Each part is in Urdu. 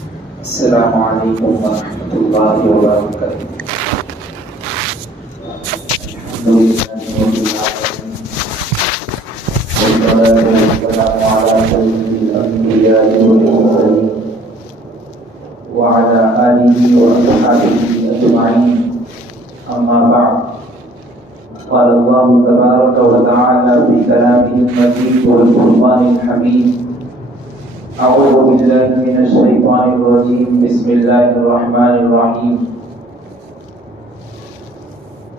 السلام علیکم ورحمۃ اللہ وبرکاتہ۔ والصلاة والسلام على سيد الأنبياء والمرسلين وعلى آله وأصحابه أجمعين، أما بعد، قال الله تبارك وتعالى في كلامه المجيد والفرقان الحميد: أعوذ بالله من الشيطان الرجيم، بسم الله الرحمن الرحيم.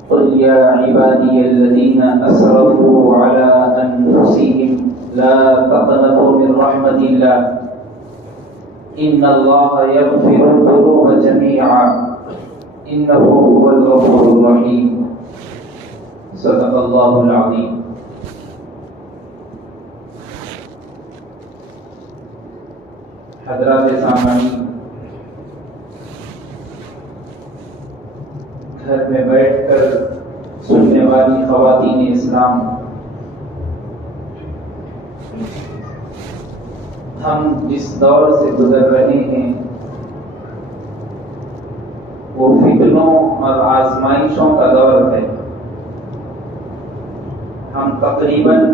قل يا عبادي الذين أسرفوا على أنفسهم لا تقنطوا من رحمة الله إن الله يغفر الذنوب جميعا إنه هو الغفور الرحيم. صدق الله العظيم. حضرات سامعین، گھر میں بیٹھ کر سننے والی خواتین اسلام، ہم جس دور سے گزر رہے ہیں وہ فتنوں اور آزمائشوں کا دور ہے۔ ہم تقریباً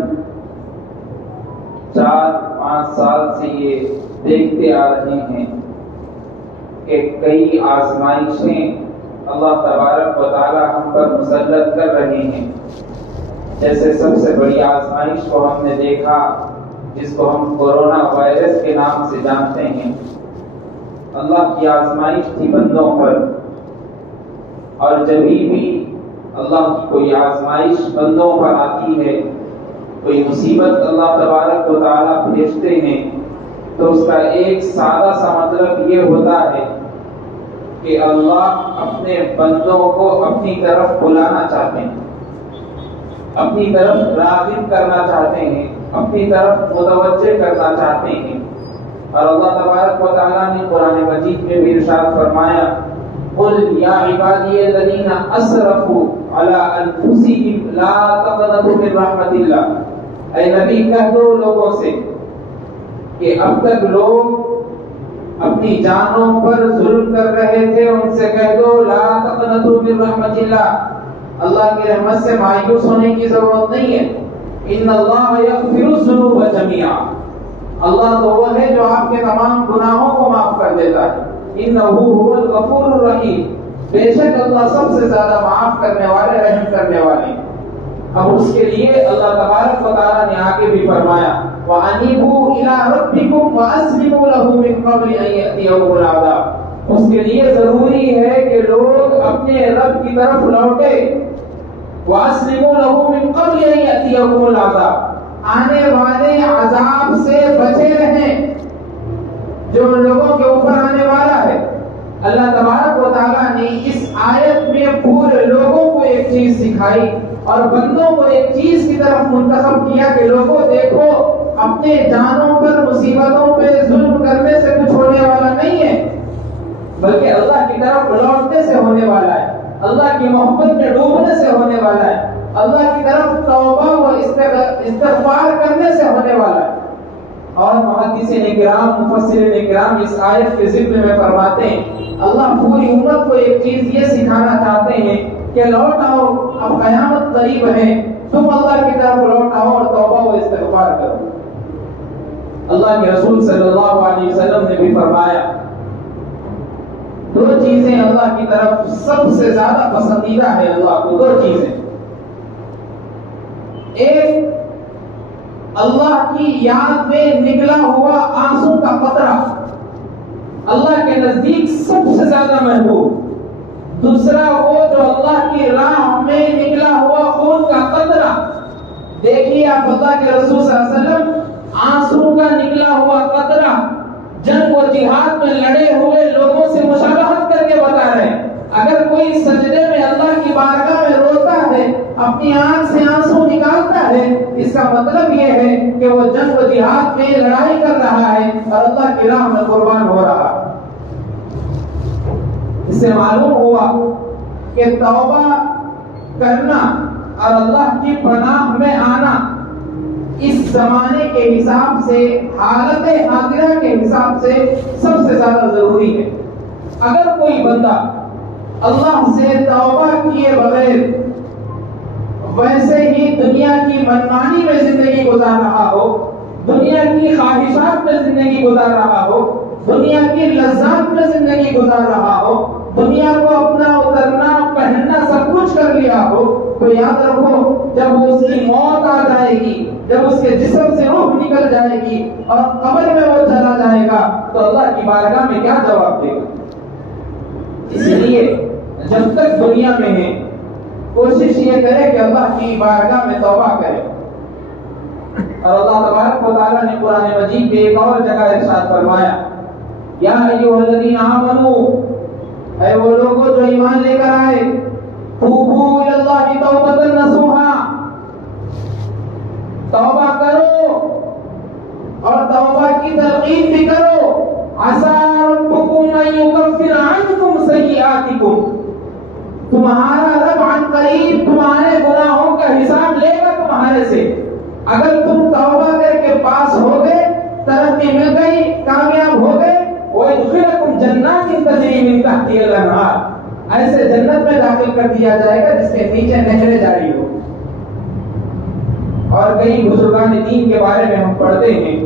4-5 سال سے یہ دیکھتے آ رہے ہیں کہ کئی آزمائشیں اللہ تبارک و تعالی ہم پر مسلط کر رہے ہیں۔ جیسے سب سے بڑی آزمائش کو ہم نے دیکھا، جس کو ہم کورونا وائرس کے نام سے جانتے ہیں۔ اللہ کی آزمائش تھی بندوں پر، اور جبھی بھی اللہ کی کوئی آزمائش بندوں پر آتی ہے، کوئی مصیبت اللہ تبارک و تعالی بھیجتے ہیں، تو اس کا ایک سادہ سا مطلب یہ ہوتا ہے کہ اللہ اپنے بندوں کو اپنی طرف بلانا چاہتے ہیں، اپنی طرف راغب کرنا چاہتے ہیں، اپنی طرف متوجہ کرنا چاہتے ہیں۔ اور اللہ تبارک و تعالیٰ نے قرآن مجید میں بھی ارشاد فرمایا: قل یا عبادی الذین اسرفوا علی انفسہم لا تقنطوا من رحمت اللہ۔ اے نبی، کہہ دو لوگوں سے کہ اب تک لوگ اپنی جانوں پر ظلم کر رہے تھے، ان سے کہہ دو لا تقنطوا من رحمت اللہ، اللہ کی رحمت سے مایوس ہونے کی ضرورت نہیں ہے۔ ان اللہ یغفر الذنوب جميعا، اللہ تو وہ ہے جو آپ کے تمام گناہوں کو معاف کر دیتا ہے۔ انہ هو الغفور الرحیم، بے شک اللہ سب سے زیادہ معاف کرنے والے، رحم کرنے والے۔ اب اس کے لیے اللہ تبارک و تعالیٰ نے آگے بھی فرمایا: وَأَنِيبُوا إِلَىٰ رَبِّكُمْ وَأَسْلِمُوا لَهُ مِن قَبْلِ أَن يَأْتِيَكُمُ الْعَذَابُ۔ اس کے لیے ضروری ہے کہ لوگ اپنے رب کی طرف لوٹے۔ وَأَسْلِمُوا لَهُ مِن قَبْلِ أَن يَأْتِيَكُمُ الْعَذَابُ، آنے والے عذاب سے بچے رہیں جو ان لوگوں کے اوپر آنے والا ہے۔ اللہ تبارک و تعالیٰ نے اس آیت میں پورے لوگوں کو ایک چیز سکھائی اور بندوں کو ایک چیز کی طرف منتخب کیا کہ لوگوں دیکھو، اپنے جانوں پر مصیبتوں پہ ظلم کرنے سے کچھ ہونے والا نہیں ہے، بلکہ اللہ کی طرف لوٹنے سے ہونے والا ہے، اللہ کی محبت میں ڈوبنے سے ہونے والا ہے، اللہ کی طرف توبہ و استغفار کرنے سے ہونے والا ہے۔ اور محدثین کرام، مفسرین کرام اس آیت کے ذکر میں فرماتے ہیں اللہ پوری امت کو ایک چیز یہ سکھانا چاہتے ہیں کہ لوٹ آؤ، اب قیامت قریب ہے، تم اللہ کی طرف لوٹ آؤ اور توبہ و استغفار کرو۔ اللہ کے رسول صلی اللہ علیہ وسلم نے بھی فرمایا 2 چیزیں اللہ کی طرف سب سے زیادہ پسندیدہ ہے اللہ کو، 2 چیزیں۔ ایک، اللہ کی یاد میں نکلا ہوا آنسو کا قطرہ اللہ کے نزدیک سب سے زیادہ محبوب۔ دوسرا، وہ جو اللہ کی راہ میں نکلا ہوا خون کا قطرہ۔ دیکھیے آپ اللہ کے رسول صلی اللہ علیہ وسلم آنسو کا نکلا ہوا قطرہ جنگ و جہاد میں لڑے ہوئے لوگوں سے مشابہت کر کے بتا رہے ہیں۔ اگر کوئی سجدے میں اللہ کی بارگاہ میں روتا ہے، اپنی آنکھ سے آنسو نکالتا ہے، اس کا مطلب یہ ہے کہ وہ جنگ و جہاد میں لڑائی کر رہا ہے اور اللہ کی راہ میں قربان ہو رہا ہے۔ اس سے معلوم ہوا کہ توبہ کرنا اور اللہ کی پناہ میں آنا اس زمانے کے حساب سے، حالت حاضرہ کے حساب سے سب سے زیادہ ضروری ہے۔ اگر کوئی بندہ اللہ سے توبہ کیے بغیر ویسے ہی دنیا کی منمانی میں زندگی گزار رہا ہو، دنیا کی خواہشات میں زندگی گزار رہا ہو، دنیا کی لذات میں زندگی گزار رہا ہو، دنیا کو اپنا اترنا پہننا سب کچھ کر لیا ہو، تو یاد رکھو جب اس کی موت آ جائے گی، جب اس کے جسم سے روح نکل جائے گی اور قبر میں وہ چلا جائے گا، تو اللہ کی بارگاہ میں کیا جواب دے گا؟ اس لیے جب تک دنیا میں ہے کوشش یہ کرے کہ اللہ کی بارگاہ میں توبہ کرے۔ اور اللہ تبارک و تعالیٰ نے قرآن مجید میں ایک اور جگہ ارشاد فرمایا، یا ایھا الذین آمنو، اے وہ لوگوں جو ایمان لے کر آئے، توبوا الی اللہ توبۃ نصوحا، توبہ کرو اور توبہ کی تلقین بھی کرو، عسیٰ ربکم ان یکفر عنکم سیئاتکم، تمہارا رب عن قریب تمہارے گناہوں کا حساب لے گا تمہارے سے۔ اگر تم توبہ کر کے پاس ہو گئے، ترقی مل گئی، کامیاب ہو گئے، وَيُدْخِلَكُمْ جَنَّاتٍ تَجْرِی مِن تَحْتِہَا الْأَنْہَارُ، ایسے جنت میں داخل کر دیا جائے گا جس کے نیچے نہریں جاری ہو۔ اور کئی بزرگان دین کے بارے میں ہم پڑھتے ہیں،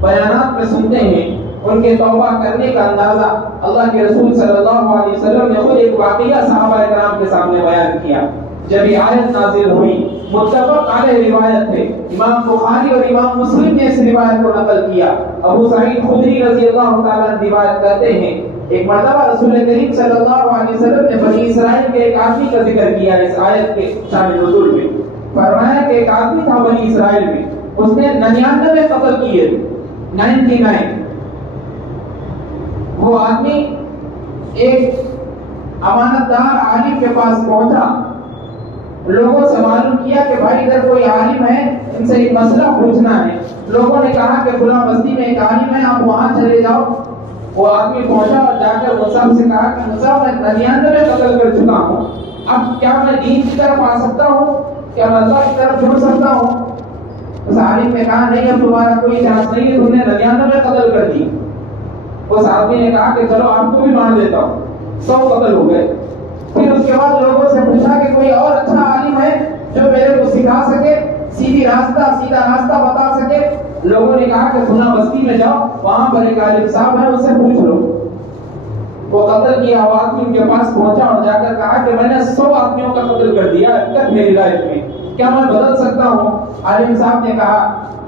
بیانات میں سنتے ہیں، ان کے توبہ کرنے کا اندازہ اللہ کے رسول صلی اللہ علیہ وسلم نے خود ایک واقعہ صحابہ کرام کے سامنے بیان کیا۔ جب یہ آیت نازل ہوئی، متفق علیہ روایت ہے، امام بخاری اور امام مسلم نے اس روایت کو نقل کیا۔ ابو سعید خدری رضی اللہ تعالیٰ عنہ روایت کرتے ہیں، ایک مرتبہ رسول کریم صلی اللہ علیہ وسلم نے بنی اسرائیل کے ایک آدمی کا ذکر کیا اس آیت کے شان نزول میں۔ فرمایا کہ ایک آدمی تھا بنی اسرائیل میں، اس نے 99 قتل کیے، 99۔ وہ آدمی ایک امانت دار عالم کے پاس پہنچا، لوگوں سے معلوم کیا کہ بھائی ادھر کوئی عالم ہے، ان سے ایک مسئلہ پوچھنا ہے۔ لوگوں نے کہا کہ فلاں بستی میں ایک عالم ہے، آپ وہاں چلے جاؤ۔ وہ آدمی پہنچا اور جا کر مصعب سے کہا کہ مصعب میں 99 قتل کر چکا ہوں، اب کیا میں دین کی طرف آ سکتا ہوں؟ کیا میں اللہ کی طرف جڑ سکتا ہوں؟ اس عالم نے کہا نہیں، اب تمہارا کوئی چانس نہیں ہے، تم نے 99 قتل کر دی۔ اس آدمی نے کہا کہ چلو آپ کو بھی مان لیتا ہوں، 100 قتل ہو گئے۔ پھر اس کے بعد لوگوں سے پوچھا کہ کوئی اور اچھا عالم ہے جو میرے کو سکھا سکے، سیدھا راستہ بتا سکے؟ لوگوں نے کہا کہ فلاں بستی میں جاؤ، وہاں پر ایک عالم صاحب ہے، اس سے پوچھ لو۔ وہ قتل کیا ہوا آدمی ان کے پاس پہنچا اور جا کر کہا کہ میں نے 100 آدمیوں کا قتل کر دیا اب تک میری لائف میں، کیا میں بدل سکتا ہوں؟ عالم صاحب نے کہا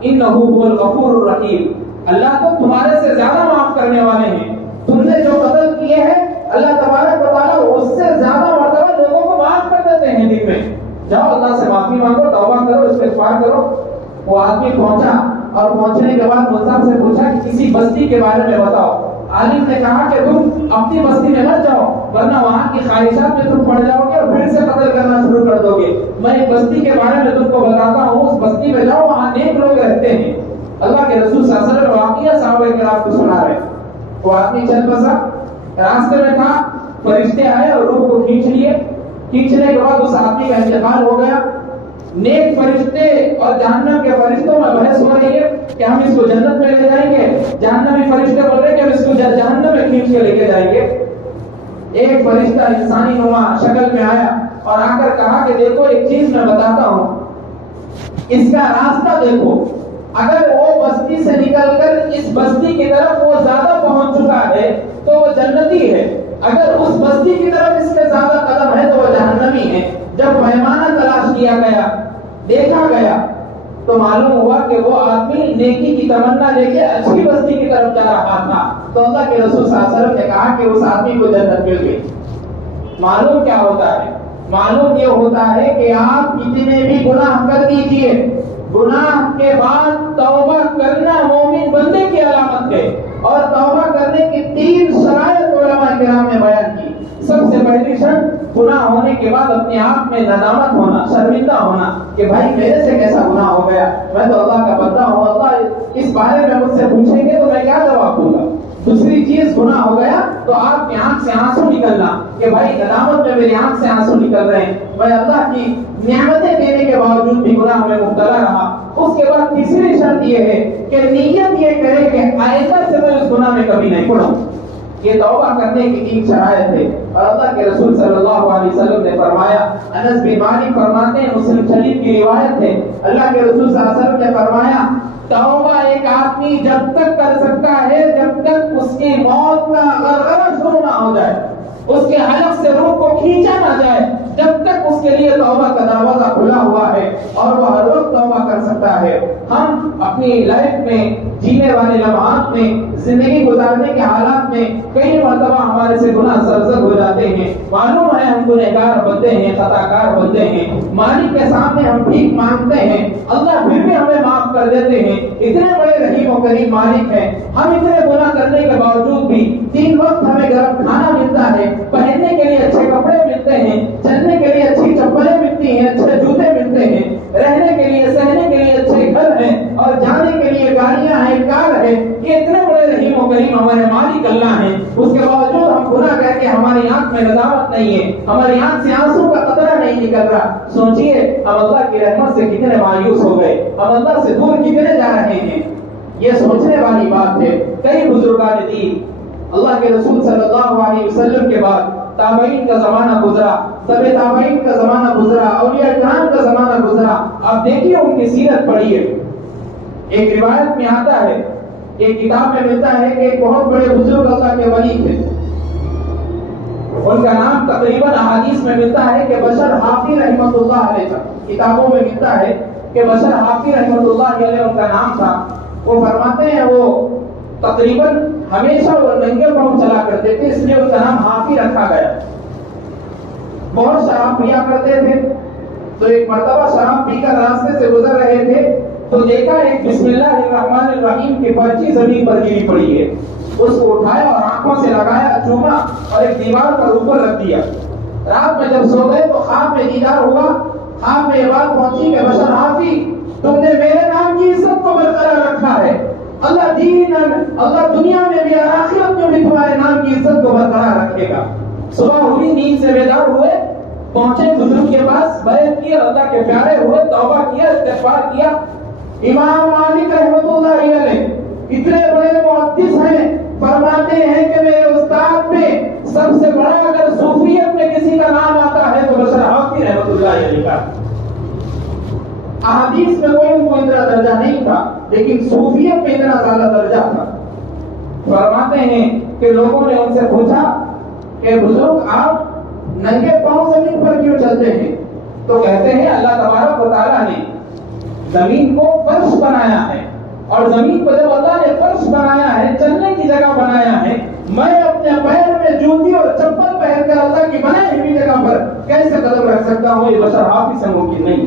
انہ هو الغفور الرحیم، اللہ تو تمہارے سے زیادہ معاف کرنے والے ہیں، تم نے جو قتل کیے ہیں اللہ تبارک و تعالیٰ اس سے زیادہ مرتبہ لوگوں کو معاف کر دیتے ہیں دن میں، جاؤ اللہ سے معافی مانگو، توبہ کرو، استغفار کرو۔ وہ آدمی پہنچا اور پہنچنے کے بعد مصعب سے پوچھا کہ کسی بستی کے بارے میں بتاؤ۔ عالم نے کہا کہ تم اپنی بستی میں مت جاؤ، ورنہ وہاں کی خواہشات میں تم پڑ جاؤ گے اور پھر سے قتل کرنا شروع کر دو گے۔ میں ایک بستی کے بارے میں تم کو بتاتا ہوں، اس بستی میں جاؤ، وہاں نیک لوگ رہتے ہیں۔ اللہ کے رسول صلی اللہ علیہ وسلم واقعہ صحابہ کرام کو سنا رہے۔ وہ آدمی چل بسا، راستے میں تھا، فرشتے آئے اور روح کو کھینچ لیے۔ کھینچنے کے بعد اس آدمی کا انتقال ہو گیا۔ نیک فرشتے اور جہنم کے فرشتوں میں بحث ہو رہی ہے کہ ہم اس کو جنت میں لے جائیں گے، جہنمی فرشتے بول رہے ہیں کہ ہم اس کو جہنم میں کھینچ کے لے کے جائیں گے۔ ایک فرشتہ انسانی نما شکل میں آیا اور آ کر کہا کہ دیکھو ایک چیز میں بتاتا ہوں، اس کا راستہ دیکھو، اگر وہ بستی سے نکل کر اس بستی کی طرف وہ زیادہ پہنچ چکا ہے تو وہ جنتی ہے، اگر اس بستی کی طرف اس کے زیادہ قدم ہے تو وہ جہنمی ہے۔ جب پیمانہ تلاش کیا گیا، دیکھا گیا، تو معلوم ہوا کہ وہ آدمی نیکی کی تمنا لے کے اچھی بستی کی طرف جا رہا تھا۔ تو اللہ کے رسول صلی اللہ علیہ وسلم نے کہا کہ اس آدمی کو جنت مل گئی۔ معلوم کیا ہوتا ہے؟ معلوم یہ ہوتا ہے کہ آپ کتنے بھی گناہ کر دیجئے، گناہ کے بعد توبہ کرنا مومن بندے کی علامت ہے، اور توبہ کرنے کی 3 شرائط علماء کرام نے بیان کی۔ سب سے پہلی شرط، گناہ ہونے کے بعد اپنے آپ میں ندامت ہونا، شرمندہ ہونا کہ بھائی میرے سے کیسا گناہ ہو گیا، میں تو اللہ کا بندہ ہوں، اللہ اس بارے میں مجھ سے پوچھیں گے تو میں کیا جواب دوں گا۔ دوسری چیز، گناہ ہو گیا تو آپ کی آنکھ سے آنسو نکلنا کہ بھائی ندامت میں میری آنکھ سے آنسو نکل رہے ہیں، میں اللہ کی نعمتیں دینے کے باوجود بھی گناہ میں مبتلا رہا۔ اس کے بعد تیسری شرط یہ ہے کہ نیت یہ کرے کہ آئندہ سے میں اس گناہ میں کبھی نہیں پڑھوں. یہ توبہ کرنے کی 3 شرائط ہے. اور اللہ کے رسول صلی اللہ علیہ وسلم نے فرمایا, انس بن مالک فرماتے ہیں, مسلم شریف کی روایت ہے, اللہ کے رسول صلی اللہ علیہ وسلم نے فرمایا توبہ ایک آدمی جب تک کر سکتا ہے جب تک اس کی موت کا غرغرہ شروع نہ ہو جائے, اس کے حلق سے روح کو کھینچا نہ جائے, جب تک اس کے لیے توبہ کا دروازہ کھلا ہوا ہے اور وہ ہر وقت توبہ کر سکتا ہے. ہم اپنی لائف میں جینے والے لمحات میں زندگی گزارنے کے حالات میں کئی مرتبہ ہمارے سے گناہ سرزد ہو جاتے ہیں. معلوم ہے ہم گنہگار بنتے ہیں, خطا کار بنتے ہیں, مالک کے سامنے ہم بھیک مانگتے ہیں, اللہ پھر بھی ہمیں معاف کر دیتے ہیں. اتنے بڑے رحیم و کریم مالک ہیں, ہم اتنے گناہ کرنے کے باوجود بھی 3 وقت ہمیں گرم کھانا ملتا ہے, پہننے کے لیے اچھے کپڑے ملتے ہیں, چلنے کے لیے اچھی چپلیں ملتی ہیں, اچھے جوتے ملتے ہیں, رہنے کے لیے سہنے کے لیے اچھے گھر ہیں, اور جانے کے لیے گاڑیاں ہیں, کار ہے. یہ اتنے بڑے رحیم و کریم ہمارے مالک اللہ ہیں, اس کے باوجود ہم گناہ کر کے ہماری آنکھ میں ندامت نہیں ہے, ہماری آنکھ سے آنسو کا قطرہ نہیں نکل رہا. سوچئے ہم اللہ کی رحمت سے کتنے مایوس ہو گئے, ہم اللہ سے دور کتنے جا رہے ہیں. یہ سوچنے والی بات ہے. کئی بزرگان دین اللہ کے رسول صلی اللہ علیہ وسلم کے بعد تابعین کا زمانہ گزرا, تبع تابعین کا زمانہ گزرا, اولیاء کرام کا زمانہ گزرا. آپ دیکھیے ان کی سیرت پڑھیے. ایک روایت میں آتا ہے, ایک کتاب میں ملتا ہے کہ ایک بہت بڑے بزرگ اللہ کے ولی تھے, ان کا نام تقریباً احادیث میں ملتا ہے کہ بشر حافی رحمۃ اللہ علیہ تھا. کتابوں میں ملتا ہے کہ بشر حافی رحمۃ اللہ علیہ ان کا نام تھا. وہ فرماتے ہیں وہ تقریباً ہمیشہ وہ ننگے پاؤں چلا کرتے تھے, اس لیے ان کا نام حافی رکھا گیا. بہت شراب پیا کرتے تھے. تو ایک مرتبہ شراب پی کر راستے سے گزر رہے تھے تو دیکھا ایک بسم اللہ الرحمن الرحیم کی پرچی زمین پر گری پڑی ہے. اس کو اٹھایا اور آنکھوں سے لگایا, چوما اور ایک دیوار پر اوپر رکھ دیا. رات میں جب سو گئے تو خواب میں دیدار ہوا. خواب میں یہ بات پہنچی کہ بشر حافی, تم نے میرے نام کی عزت کو برقرار رکھا ہے, اللہ دنیا میں بھی اور آخرت میں بھی تمہارے نام کی عزت کو برقرار رکھے گا. صبح ہوئی, نیند سے بیدار ہوئے, پہنچے بزرگ کے پاس, بیعت کی, اللہ کے پیارے ہوئے, توبہ کیا, استغفار کیا. امام مالک رحمۃ اللہ علیہ اتنے بڑے محدث ہیں, فرماتے ہیں کہ میرے استاد میں سب سے بڑا اگر صوفیت میں کسی کا نام آتا ہے تو بشر حافی رحمۃ اللہ علیہ کا. احادیث میں کوئی ان کو اتنا درجہ نہیں تھا, لیکن صوفیت میں اتنا زیادہ درجہ تھا. فرماتے ہیں کہ لوگوں نے ان سے پوچھا کہ بزرگ آپ ننگے پاؤں زمین پر کیوں چلتے ہیں؟ تو کہتے ہیں اللہ تبارک و تعالیٰ نے زمین کو فرش بنایا ہے, اور زمین کو جب اللہ نے فرش بنایا ہے, چلنے کی جگہ بنایا ہے, میں اپنے پیر میں جوتی اور چپل پہن کر اللہ کی بنائی ہوئی جگہ پر کیسے قدم رکھ سکتا ہوں؟ یہ بشر حافی سے ممکن نہیں.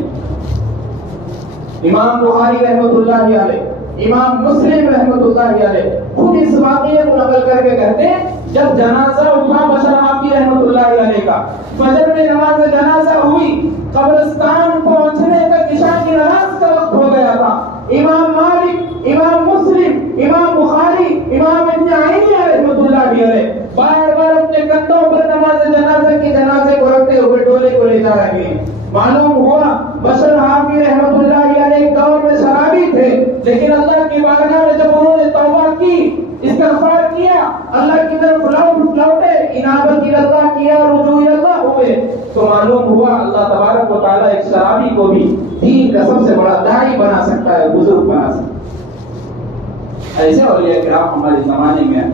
امام بخاری رحمۃ اللہ علیہ, امام مسلم رحمۃ اللہ علیہ خود اس واقعے کو نقل کر کے کہتے ہیں جب جنازہ اٹھا بشر حافی رحمۃ اللہ علیہ کا, فجر میں نماز جنازہ ہوئی, قبرستان پہنچنے تک عشاء کی نماز کا وقت ہو گیا تھا. امام مالک, امام مسلم, امام بخاری, امام ابن عیینہ رحمۃ اللہ علیہ بار بار اپنے کندھوں پر نماز جنازے کو رکھتے ہوئے ڈولے کو لے جا رہے ہیں. معلوم ہوا بشر حافی رحمۃ اللہ علیہ ایک دور میں شرابی تھے, لیکن اللہ کی بارگاہ میں جب انہوں نے توبہ کی, استغفار کیا, اللہ کی طرف لوٹے, انابت اللہ کیا, رجوع اللہ ہوئے, تو معلوم ہوا اللہ تبارک و تعالیٰ ایک شرابی کو بھی دین کا سب سے بڑا داعی بنا سکتا ہے, بزرگ بنا سکتا ہے. ایسے اولیاء کرام ہمارے زمانے میں ہیں,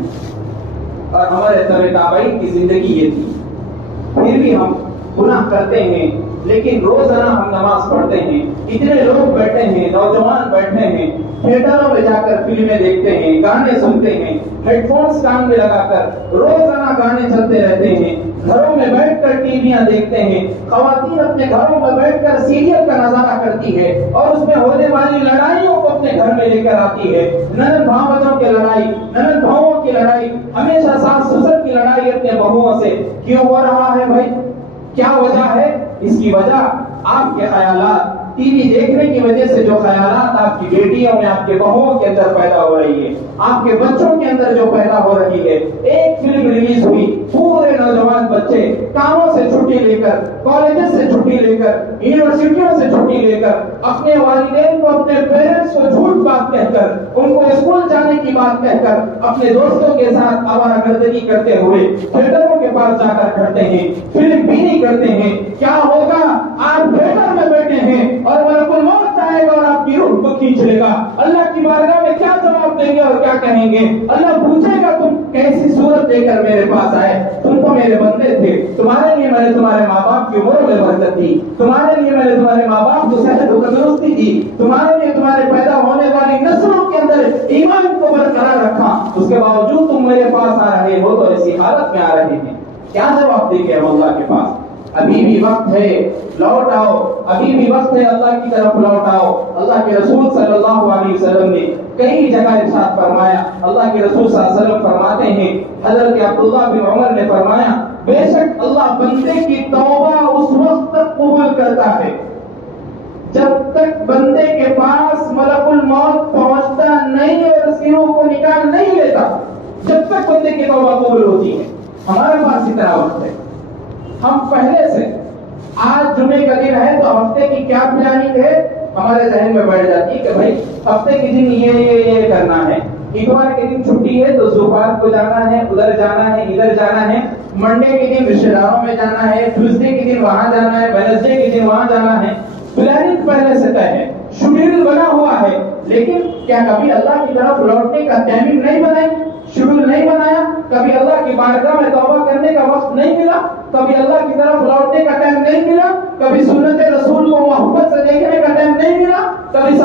اور ہمارے تبع تابعین کی زندگی یہ تھی. پھر بھی ہم گناہ کرتے ہیں, لیکن روزانہ ہم نماز پڑھتے ہیں. اتنے لوگ بیٹھے ہیں, نوجوان بیٹھے ہیں, تھیٹروں میں جا کر فلمیں دیکھتے ہیں, گانے سنتے ہیں, ہیڈ فونس کان میں لگا کر روزانہ گانے چلتے رہتے ہیں, گھروں میں بیٹھ کر ٹی ویاں دیکھتے ہیں. خواتین اپنے گھروں میں بیٹھ کر سیریل کا نظارہ کرتی ہے, اور اس میں ہونے والی لڑائیوں کو اپنے گھر میں لے کر آتی ہے. نند بھاوجوں کی لڑائی, نند بھاؤں کی لڑائی, ہمیشہ ساس سسر کی لڑائی اپنے بہوؤں سے. کیوں ہو رہا ہے بھائی؟ کیا وجہ ہے؟ اس کی وجہ آپ کے خیالات, ٹی وی دیکھنے کی وجہ سے جو خیالات آپ کی بیٹیوں میں، آپ کے بہوؤں کے اندر پیدا ہو رہی ہے، آپ کے بچوں کے اندر جو پیدا ہو رہی ہے. ایک فلم ریلیز ہوئی، پورے نوجوان بچے کاموں سے چھٹی لے کر، کالجز سے چھٹی لے کر، یونیورسٹیوں سے چھٹی لے کر، اپنے والدین کو، اپنے پیرنٹس کو جھوٹ بات کہہ کر، ان کو اسکول جانے کی بات کہہ کر، اپنے دوستوں کے ساتھ آوارہ گردگی کرتے ہوئے تھیٹروں کے پاس جا کر کھڑتے ہیں، فلم بینی کرتے ہیں. کیا ہوگا؟ آپ تھیٹر میں بیٹھے ہیں اور ملک الموت آئے گا اور آپ کی روح کو کھینچ لے گا. اللہ کی بارگاہ میں کیا جواب دیں گے اور کیا کہیں گے؟ اللہ پوچھے گا تم کیسی صورت لے کر میرے پاس آئے؟ تم تو میرے بندے تھے، تمہارے لیے میں نے تمہارے ماں باپ کی عمر میں برکت دی، تمہارے لیے میں نے تمہارے ماں باپ کو صحت و تندرستی دی، تمہارے لیے تمہارے پیدا ہونے والی نسلوں کے اندر ایمان کو برقرار رکھا، اس کے باوجود تم میرے پاس آ رہے ہو تو ایسی حالت میں آ رہے ہیں. کیا جواب دیں گے ہم اللہ کے پاس؟ ابھی بھی وقت ہے، لوٹ آؤ، ابھی بھی وقت ہے، اللہ کی طرف لوٹ آؤ. اللہ کے رسول صلی اللہ علیہ وسلم نے کئی جگہ ارشاد فرمایا. اللہ کے رسول صلی اللہ علیہ وسلم فرماتے ہیں، حضرت عبداللہ بن عمر نے فرمایا، بے شک اللہ بندے کی توبہ اس وقت تک قبول کرتا ہے جب تک بندے کے پاس ملک الموت پہنچتا نہیں اور اس کی روح کو نکال نہیں لیتا. جب تک بندے کی توبہ قبول ہوتی ہے. ہمارے پاس اتنا وقت ہے، ہم پہلے سے، آج جمعے کا دن ہے تو ہفتے کی کیا پلاننگ ہے ہمارے ذہن میں بیٹھ جاتی ہے کہ بھائی ہفتے کے دن یہ کرنا ہے. اتوار کے دن چھٹی ہے تو زو پارک کو جانا ہے، ادھر جانا ہے، ادھر جانا ہے. منڈے کے دن رشتے داروں میں جانا ہے، ٹیوزڈے کے دن وہاں جانا ہے، ویڈنسڈے کے دن وہاں جانا ہے. پلاننگ پہلے سے طے ہے، شیڈول بنا ہوا ہے. لیکن کیا کبھی اللہ کی طرف لوٹنے کا ٹائمنگ نہیں بنائی؟ شیڈول نہیں بنایا؟ کبھی اللہ کی بارگاہ میں توبہ کرنے کا وقت نہیں ملا؟ کبھی اللہ کی طرف لوٹنے کا ٹائم نہیں ملا؟ کبھی سنت رسول کو محبت سے دیکھنے کا ٹائم نہیں ملا؟ کبھی